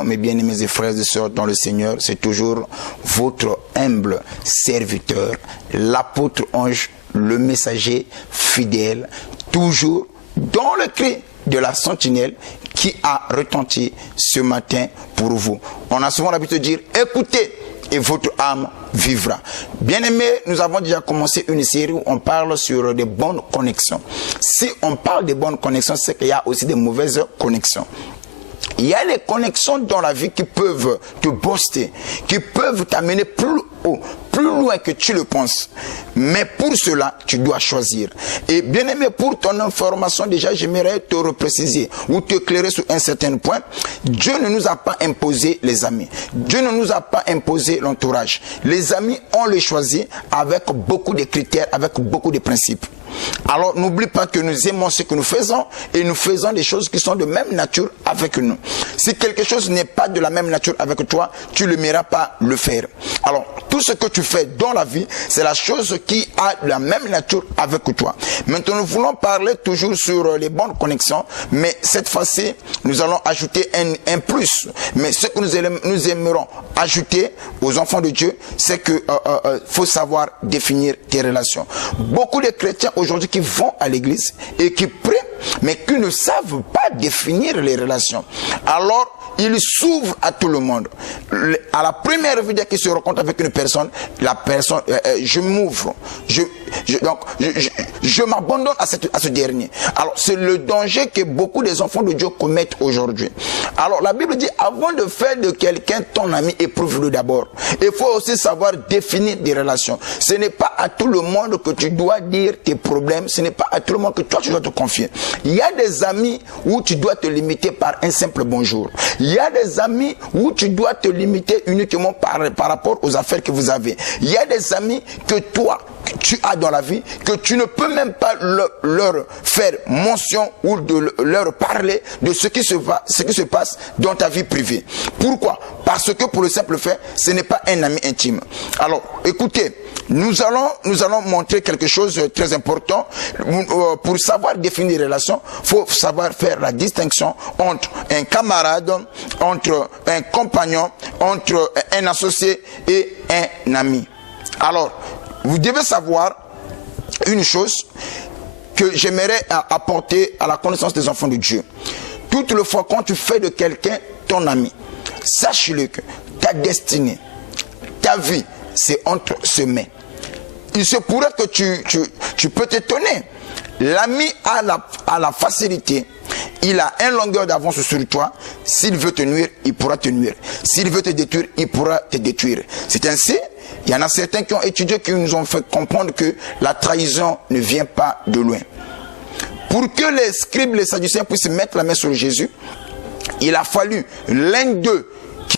Shalom, mes bien-aimés et frères et sœurs dans le Seigneur, c'est toujours votre humble serviteur, l'apôtre Ange, le messager fidèle, toujours dans le cri de la sentinelle qui a retenti ce matin pour vous. On a souvent l'habitude de dire, écoutez et votre âme vivra. Bien-aimés, nous avons déjà commencé une série où on parle sur des bonnes connexions. Si on parle des bonnes connexions, c'est qu'il y a aussi des mauvaises connexions. Il y a les connexions dans la vie qui peuvent te booster, qui peuvent t'amener plus haut, plus loin que tu le penses. Mais pour cela, tu dois choisir. Et bien aimé, pour ton information, déjà, j'aimerais te repréciser ou te éclairer sur un certain point. Dieu ne nous a pas imposé les amis. Dieu ne nous a pas imposé l'entourage. Les amis, on les choisit avec beaucoup de critères, avec beaucoup de principes. Alors, n'oublie pas que nous aimons ce que nous faisons et nous faisons des choses qui sont de même nature avec nous. Si quelque chose n'est pas de la même nature avec toi, tu ne l'aimeras pas le faire. Alors, tout ce que tu fais dans la vie, c'est la chose qui a la même nature avec toi. Maintenant, nous voulons parler toujours sur les bonnes connexions, mais cette fois-ci, nous allons ajouter un plus. Mais ce que nous aimerons ajouter aux enfants de Dieu, c'est que faut savoir définir tes relations. Beaucoup de chrétiens aujourd'hui qui vont à l'église et qui prient, mais qui ne savent pas définir les relations. Alors, ils s'ouvrent à tout le monde. À la première vidéo qu'ils se rencontrent avec une personne, la personne, je m'ouvre. Je m'abandonne à ce dernier. Alors, c'est le danger que beaucoup des enfants de Dieu commettent aujourd'hui. Alors, la Bible dit, avant de faire de quelqu'un ton ami, éprouve-le d'abord. Il faut aussi savoir définir des relations. Ce n'est pas à tout le monde que tu dois dire tes problèmes. Ce n'est pas à tout le monde que toi, tu dois te confier. Il y a des amis où tu dois te limiter par un simple bonjour. Il y a des amis où tu dois te limiter uniquement par rapport aux affaires que vous avez. Il y a des amis que toi, tu as dans la vie, que tu ne peux même pas leur faire mention ou de leur parler de ce qui se passe dans ta vie privée. Pourquoi? Parce que pour le simple fait, ce n'est pas un ami intime. Alors, écoutez, nous allons montrer quelque chose de très important. Pour savoir définir les relations, il faut savoir faire la distinction entre un camarade, entre un compagnon, entre un associé et un ami. Alors, vous devez savoir une chose que j'aimerais apporter à la connaissance des enfants de Dieu. Toutes les fois quand tu fais de quelqu'un ton ami, sache-le que ta destinée, ta vie, c'est entre ses mains. Il se pourrait que tu peux t'étonner. L'ami a la facilité, il a une longueur d'avance sur toi. S'il veut te nuire, il pourra te nuire. S'il veut te détruire, il pourra te détruire. C'est ainsi, il y en a certains qui ont étudié, qui nous ont fait comprendre que la trahison ne vient pas de loin. Pour que les scribes, les sadducéens puissent mettre la main sur Jésus, il a fallu l'un d'eux qui...